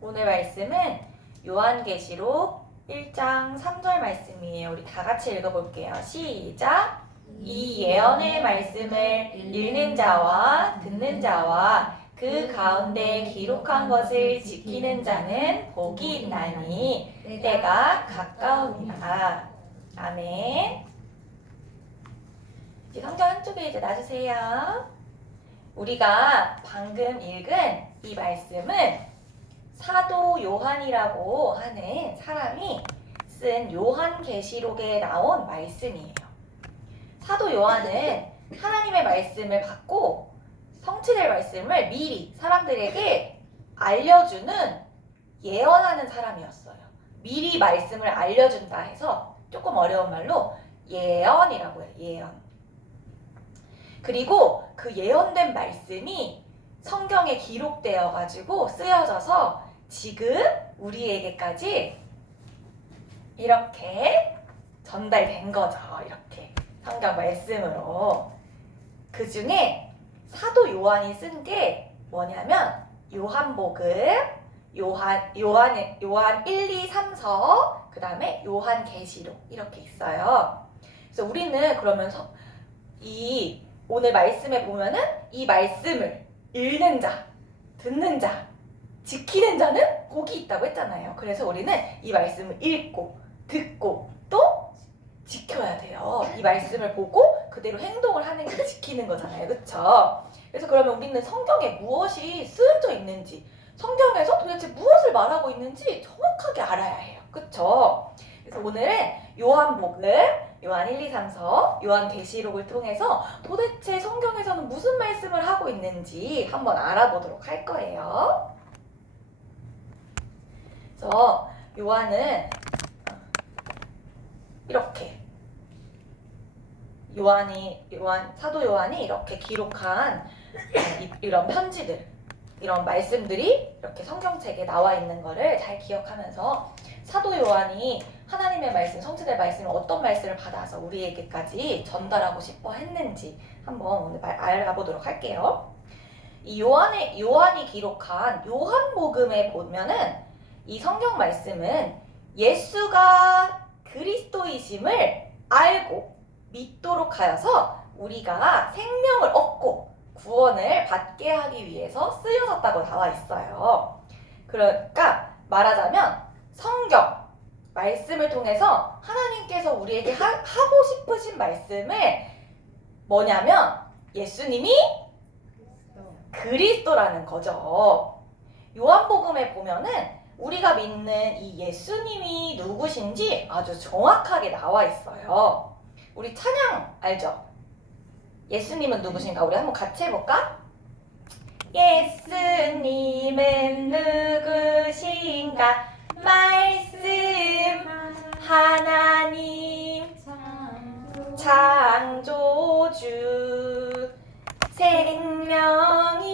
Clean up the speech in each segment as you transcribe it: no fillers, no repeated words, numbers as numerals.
오늘 말씀은 요한계시록 1장 3절 말씀이에요. 우리 다 같이 읽어볼게요. 시작! 이 예언의 말씀을 읽는 자와 듣는 자와 그 가운데 기록한 것을 지키는 자는 복이 있나니 때가 가까우니라. 아멘. 이제 성경 한쪽에 이제 놔주세요. 우리가 방금 읽은 이 말씀은 사도 요한이라고 하는 사람이 쓴 요한계시록에 나온 말씀이에요. 사도 요한은 하나님의 말씀을 받고 성취될 말씀을 미리 사람들에게 알려주는 예언하는 사람이었어요. 미리 말씀을 알려준다 해서 조금 어려운 말로 예언이라고 해요. 예언. 그리고 그 예언된 말씀이 성경에 기록되어 가지고 쓰여져서 지금 우리에게까지 이렇게 전달된 거죠. 이렇게 성경 말씀으로. 그 중에 사도 요한이 쓴 게 뭐냐면 요한복음, 요한 1, 2, 3서, 그 다음에 요한계시록 이렇게 있어요. 그래서 우리는 그러면서 이 오늘 말씀에 보면은 이 말씀을 읽는 자, 듣는 자, 지키는 자는 복이 있다고 했잖아요. 그래서 우리는 이 말씀을 읽고 듣고 또 지켜야 돼요. 이 말씀을 보고 그대로 행동을 하는 게 지키는 거잖아요. 그쵸? 그래서 그러면 우리는 성경에 무엇이 쓰여져 있는지, 성경에서 도대체 무엇을 말하고 있는지 정확하게 알아야 해요. 그쵸? 그래서 오늘은 요한복음, 요한 1, 2, 3서, 요한계시록을 통해서 도대체 성경에서는 무슨 말씀을 하고 있는지 한번 알아보도록 할 거예요. 그래서 요한은 이렇게 사도 요한이 이렇게 기록한 이런 편지들, 이런 말씀들이 이렇게 성경책에 나와 있는 거를 잘 기억하면서 사도 요한이 하나님의 말씀, 성취될 말씀을 어떤 말씀을 받아서 우리에게까지 전달하고 싶어 했는지 한번 오늘 알아보도록 할게요. 이 요한이 기록한 요한복음에 보면은 이 성경 말씀은 예수가 그리스도이심을 알고 믿도록 하여서 우리가 생명을 얻고 구원을 받게 하기 위해서 쓰여졌다고 나와 있어요. 그러니까 말하자면 성경 말씀을 통해서 하나님께서 우리에게 하고 싶으신 말씀을 뭐냐면 예수님이 그리스도라는 거죠. 요한복음에 보면은 우리가 믿는 이 예수님이 누구신지 아주 정확하게 나와 있어요. 우리 찬양 알죠? 예수님은 누구신가? 우리 한번 같이 해볼까? 예수님은 누구신가? 말씀 하나님 창조주 생명이며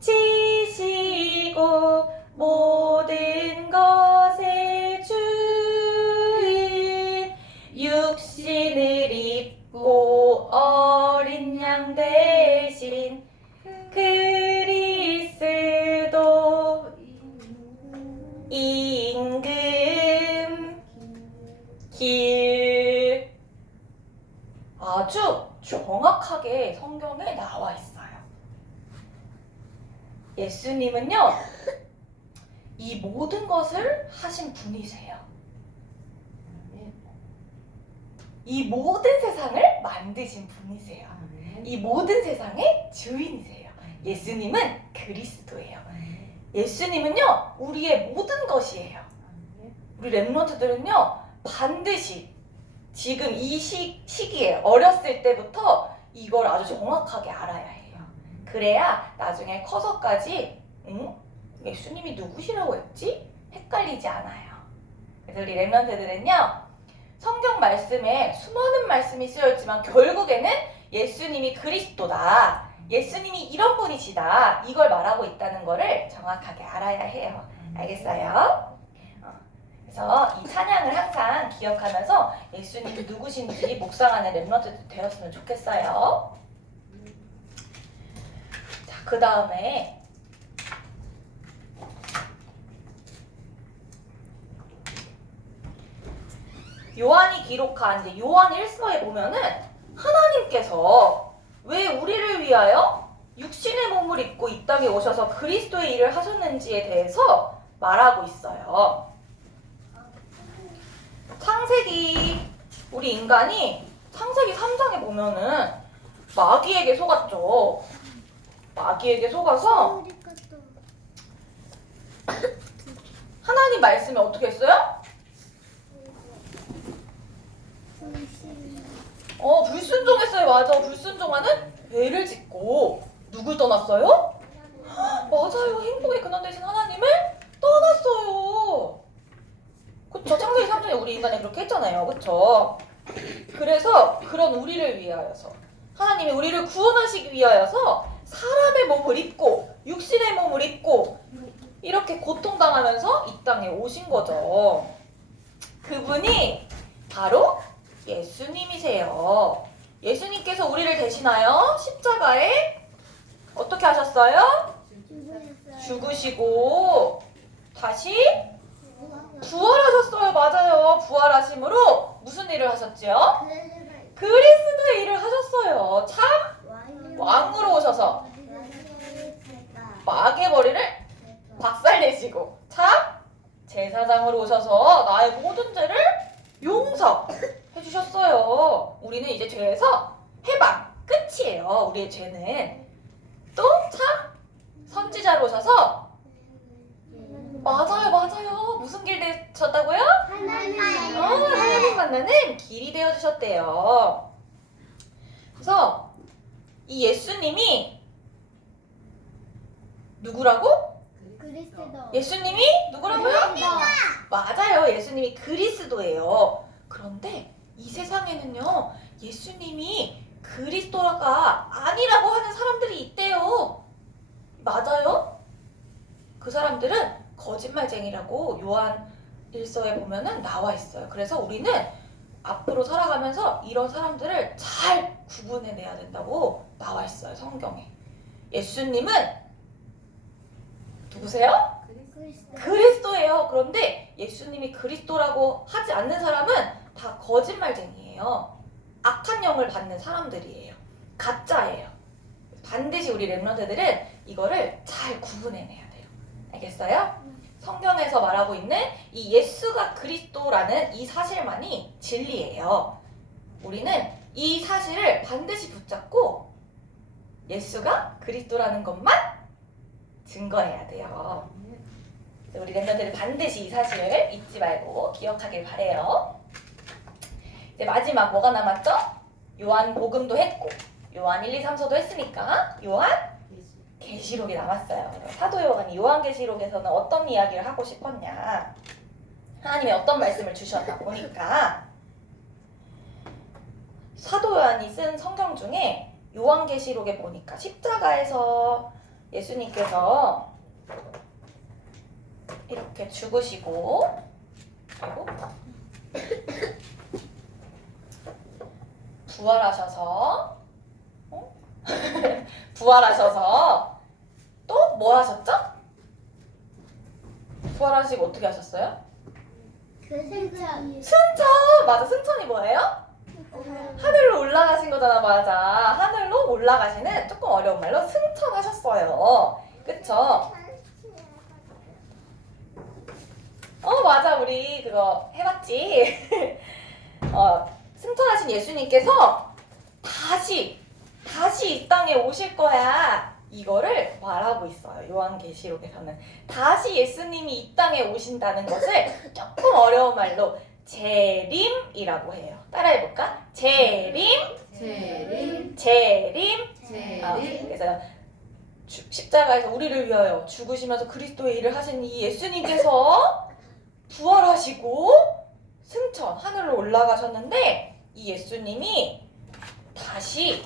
빛이시고 모든 것의 주인 육신을 입고 어린 양 대신 그리스도 임금 길 아주 정확하게 성경에 나와 있어요. 예수님은요, 이 모든 것을 하신 분이세요. 이 모든 세상을 만드신 분이세요. 이 모든 세상의 주인이세요. 예수님은 그리스도예요. 예수님은요, 우리의 모든 것이에요. 우리 랩런트들은요, 반드시 지금 이 시기에 어렸을 때부터 이걸 아주 정확하게 알아야 해요. 그래야 나중에 커서까지 예수님이 누구시라고 했지? 헷갈리지 않아요. 그래서 우리 랩런트들은요, 성경 말씀에 수많은 말씀이 쓰여있지만 결국에는 예수님이 그리스도다, 예수님이 이런 분이시다, 이걸 말하고 있다는 거를 정확하게 알아야 해요. 알겠어요? 그래서 이 찬양을 항상 기억하면서 예수님이 누구신지 묵상하는 랩런트들 되었으면 좋겠어요. 자, 그 다음에 요한이 기록한 이제 요한 1서에 보면은 하나님께서 왜 우리를 위하여 육신의 몸을 입고 이 땅에 오셔서 그리스도의 일을 하셨는지에 대해서 말하고 있어요. 창세기 우리 인간이 창세기 3장에 보면은 마귀에게 속았죠. 마귀에게 속아서 하나님 말씀에 어떻게 했어요? 불순종했어요. 맞아. 불순종하는 죄를 짓고 누굴 떠났어요? 맞아요. 행복의 근원 되신 하나님을 떠났어요. 그쵸? 창세기 3장에 우리 인간이 그렇게 했잖아요. 그쵸? 그래서 그런 우리를 위하여서 하나님이 우리를 구원하시기 위하여서 사람의 몸을 입고 육신의 몸을 입고 이렇게 고통당하면서 이 땅에 오신 거죠. 그분이 바로 예수님이세요. 예수님께서 우리를 대신하여 십자가에 어떻게 하셨어요? 죽으시고 다시 부활하셨어요. 맞아요. 부활하심으로 무슨 일을 하셨지요? 그리스도의 일을 하셨어요. 참 왕으로 오셔서 마귀의 머리를 박살내시고 참 제사장으로 오셔서 나의 모든 죄를 용서해 주셨어요. 우리는 이제 죄에서 해방 끝이에요. 우리의 죄는 또 참 선지자로 오셔서 맞아요. 무슨 길 되셨다고요? 하나님 만나는 길이 되어주셨대요. 그래서 이 예수님이 누구라고? 예수님이 누구라고요? 맞아요. 예수님이 그리스도예요. 그런데 이 세상에는요, 예수님이 그리스도가 아니라고 하는 사람들이 있대요. 맞아요? 그 사람들은 거짓말쟁이라고 요한 1서에 보면은 나와 있어요. 그래서 우리는 앞으로 살아가면서 이런 사람들을 잘 구분해내야 된다고 나와 있어요. 성경에. 예수님은 누구세요? 그리스도예요. 그런데 예수님이 그리스도라고 하지 않는 사람은 다 거짓말쟁이에요. 악한 영을 받는 사람들이에요. 가짜예요. 반드시 우리 렘넌트들은 이거를 잘 구분해내야 돼요. 알겠어요? 성경에서 말하고 있는 이 예수가 그리스도라는 이 사실만이 진리예요. 우리는 이 사실을 반드시 붙잡고 예수가 그리스도라는 것만 증거해야 돼요. 우리 렘넌트들은 반드시 이 사실을 잊지 말고 기억하길 바래요. 이제 마지막 뭐가 남았죠? 요한 복음도 했고 요한 1, 2, 3서도 했으니까 요한 계시록이 남았어요. 사도 요한이 요한 계시록에서는 어떤 이야기를 하고 싶었냐? 하나님이 어떤 말씀을 주셨나 보니까 사도 요한이 쓴 성경 중에 요한 계시록에 보니까 십자가에서 예수님께서 이렇게 죽으시고 그리고 부활하셔서 부활하셔서 또 뭐 하셨죠? 부활하시고 어떻게 하셨어요? 승천! 맞아, 승천이 뭐예요? 하늘로 올라가신 거잖아. 맞아, 하늘로 올라가시는 조금 어려운 말로 승천하셨어요. 그쵸? 맞아, 우리 그거 해봤지. 승천하신 예수님께서 다시 이 땅에 오실 거야. 이거를 말하고 있어요. 요한계시록에서는 다시 예수님이 이 땅에 오신다는 것을 조금 어려운 말로 재림이라고 해요. 따라해볼까? 재림. 그래서 십자가에서 우리를 위하여 죽으시면서 그리스도의 일을 하신 이 예수님께서 부활하시고 승천 하늘로 올라가셨는데 이 예수님이 다시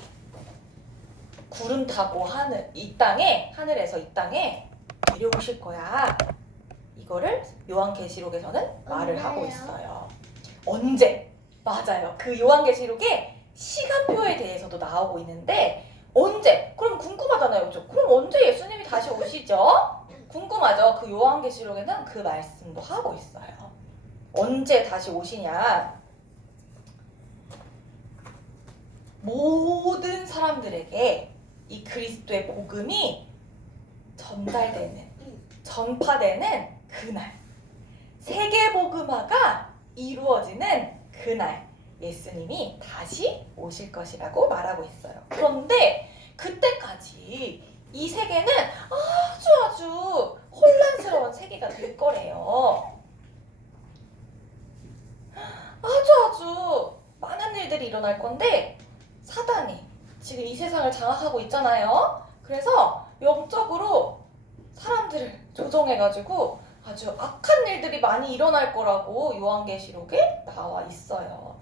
구름 타고 하늘에서 이 땅에 내려오실 거야. 이거를 요한계시록에서는 말을 하고 있어요. 언제? 맞아요. 그 요한계시록에 시간표에 대해서도 나오고 있는데 언제? 그럼 궁금하잖아요. 그렇죠? 그럼 언제 예수님이 다시 오시죠? 궁금하죠? 그 요한계시록에는 그 말씀도 하고 있어요. 언제 다시 오시냐? 모든 사람들에게 이 그리스도의 복음이 전파되는 그날, 세계복음화가 이루어지는 그날 예수님이 다시 오실 것이라고 말하고 있어요. 그런데 그때까지 이 세계는 아주 혼란스러운 세계가 될 거래요. 아주 많은 일들이 일어날 건데 사단이 지금 이 세상을 장악하고 있잖아요. 그래서 영적으로 사람들을 조종해가지고 아주 악한 일들이 많이 일어날 거라고 요한계시록에 나와 있어요.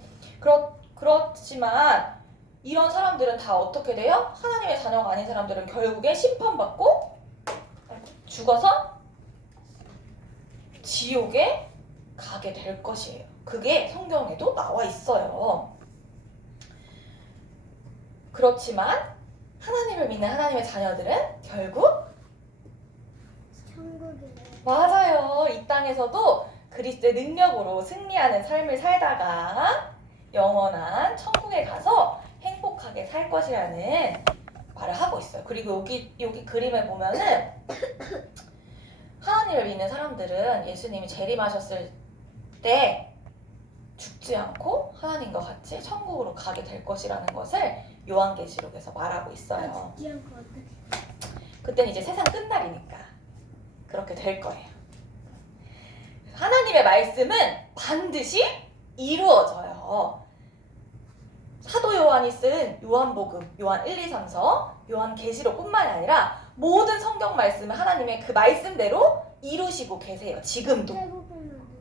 그렇지만 이런 사람들은 다 어떻게 돼요? 하나님의 자녀가 아닌 사람들은 결국에 심판받고 죽어서 지옥에 가게 될 것이에요. 그게 성경에도 나와 있어요. 그렇지만 하나님을 믿는 하나님의 자녀들은 결국 천국이네. 맞아요. 이 땅에서도 그리스도의 능력으로 승리하는 삶을 살다가 영원한 천국에 가서 행복하게 살 것이라는 말을 하고 있어요. 그리고 여기 그림을 보면은 하나님을 믿는 사람들은 예수님이 재림하셨을 때 죽지 않고 하나님과 같이 천국으로 가게 될 것이라는 것을 요한계시록에서 말하고 있어요. 죽지 않고 어떻게? 그때는 이제 세상 끝날이니까 그렇게 될 거예요. 하나님의 말씀은 반드시 이루어져요. 사도 요한이 쓴 요한복음, 요한 1, 2, 3서, 요한계시록뿐만이 아니라 모든 성경 말씀은 하나님의 그 말씀대로 이루시고 계세요. 지금도,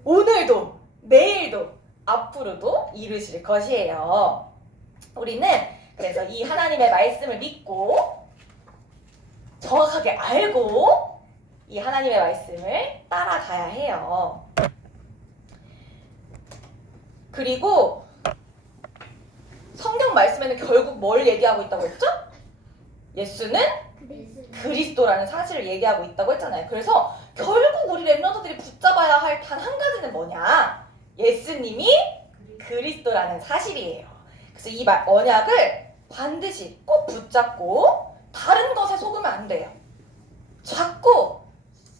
오늘도, 내일도, 앞으로도 이루실 것이에요. 우리는 그래서 이 하나님의 말씀을 믿고 정확하게 알고 이 하나님의 말씀을 따라가야 해요. 그리고 성경 말씀에는 결국 뭘 얘기하고 있다고 했죠? 예수는 그리스도라는 사실을 얘기하고 있다고 했잖아요. 그래서 결국 우리 렘넌트들이 붙잡아야 할 단 한 가지는 뭐냐? 예수님이 그리스도라는 사실이에요. 그래서 이 언약을 반드시 꼭 붙잡고 다른 것에 속으면 안 돼요. 자꾸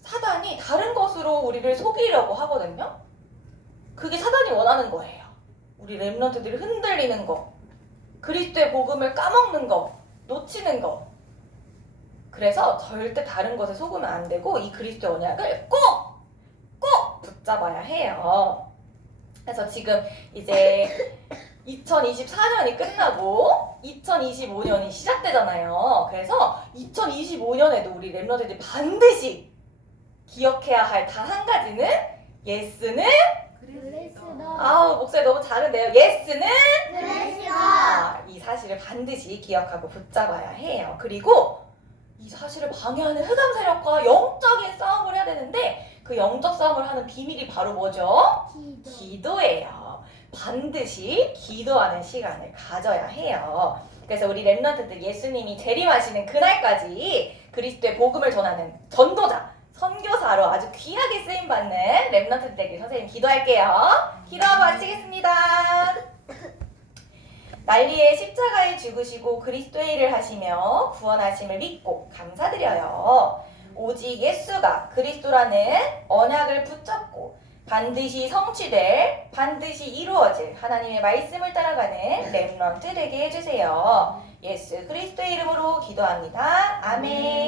사단이 다른 것으로 우리를 속이려고 하거든요. 그게 사단이 원하는 거예요. 우리 렘넌트들이 흔들리는 거, 그리스도의 복음을 까먹는 거, 놓치는 거. 그래서 절대 다른 것에 속으면 안 되고 이 그리스도의 언약을 꼭 붙잡아야 해요. 그래서 지금 이제 2024년이 끝나고 2025년이 시작되잖아요. 그래서 2025년에도 우리 렘넌트들이 반드시 기억해야 할 단 한 가지는 예스는 목소리 너무 작은데요. 예스는 이 사실을 반드시 기억하고 붙잡아야 해요. 그리고 이 사실을 방해하는 흑암 세력과 영적인 싸움을 해야 되는데 그 영적 싸움을 하는 비밀이 바로 뭐죠? 기도예요. 반드시 기도하는 시간을 가져야 해요. 그래서 우리 렘넌트들 예수님이 재림하시는 그날까지 그리스도의 복음을 전하는 전도자, 선교사로 아주 귀하게 쓰임받는 렘넌트들에게 선생님 기도할게요. 기도하고 마치겠습니다. 난리에 십자가에 죽으시고 그리스도의 일을 하시며 구원하심을 믿고 감사드려요. 오직 예수가 그리스도라는 언약을 붙잡고 반드시 성취될, 반드시 이루어질 하나님의 말씀을 따라가는 렘넌트 되게 해주세요. 예수 그리스도의 이름으로 기도합니다. 아멘.